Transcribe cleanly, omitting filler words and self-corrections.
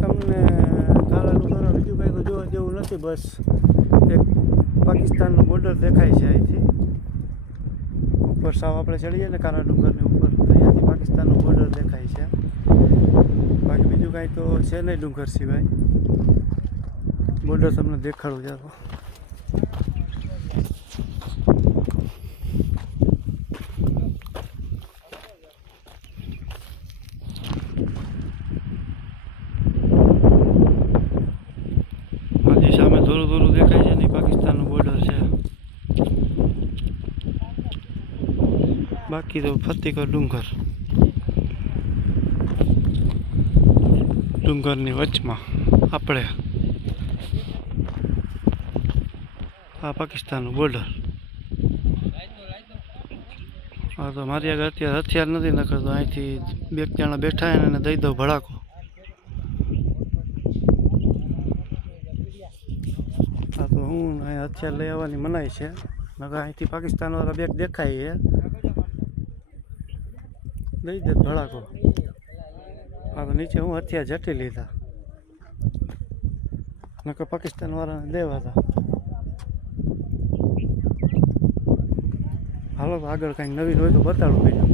તમને કાળા ડુંગર બીજું કંઈ તો જોવા જેવું નથી, બસ એક પાકિસ્તાનનો બોર્ડર દેખાય છે અહીંથી ઉપર. સાવ આપણે ચડીએ ને કાળા ડુંગરની ઉપર, અહીંયાથી પાકિસ્તાનનો બોર્ડર દેખાય છે. બાકી બીજું કાંઈ તો છે નહીં ડુંગર સિવાય. બોર્ડર તમને દેખાડું જાતો. હજી સામે થોડું થોડું દેખાય છે ને પાકિસ્તાનનું બોર્ડર છે. બાકી તો ફતેગઢ ડુંગરની વચમાં આપણે આ પાકિસ્તાનનું બોર્ડર. હા, તો મારી આગળ અત્યારે હથિયાર નથી, નકર તો અહીંથી બે જણા બેઠા એને દઈ દો ભડાકો. હા, તો હું અહીં હથિયાર લઈ આવવાની મનાઈ છે, નકર અહીંથી પાકિસ્તાનવાળા બેગ દેખાય છે, દઈ દે ભડાકો. હા, તો નીચે હું હથિયાર ઝટી લીધા, નકર પાકિસ્તાનવાળાને દેવા હતા. હાલો, આગળ કાંઈક નવીન હોય તો બતાડું બીજું.